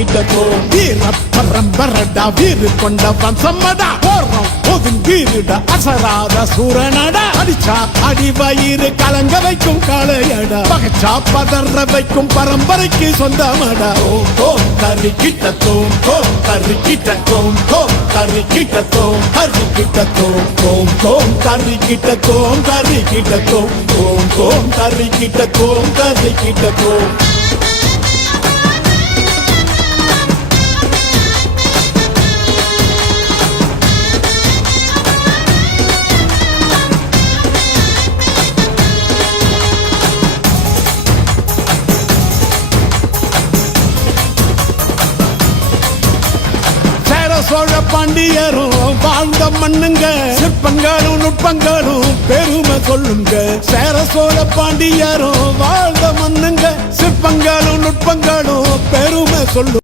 தறிக்கிட்டோம் வீர பரம்பரடா வீறு கொண்ட வம்சமடா போறோம் ஒதுங்கீருட அசராத சூரனடா அடிச்சா அடி வயிறு கலங்க வைக்கும் காளையடா பகச்சா பதற வைக்கும் பரம்பரைக்கு சொந்தமடா ஓம் தறிக்கிட்டோம் ஓம் தறிக்கிட்டோம் ஓம் தறிக்கிட்டோம் தறிக்கிட்டோம் ஓம் ஓம் தறிக்கிட்டோம் தறிக்கிட்டோம் ஓம் ஓம் தறிக்கிட்டோம் தறிக்கிட்டோம் சோழ பாண்டியரும் வாழ்ந்த மண்ணுங்க சிற்பங்களும் நுட்பங்களும் பெருமை சொல்லுங்க சேர சோழ பாண்டியரும் வாழ்ந்த மண்ணுங்க சிற்பங்களும் நுட்பங்களும் பெருமை சொல்லுங்க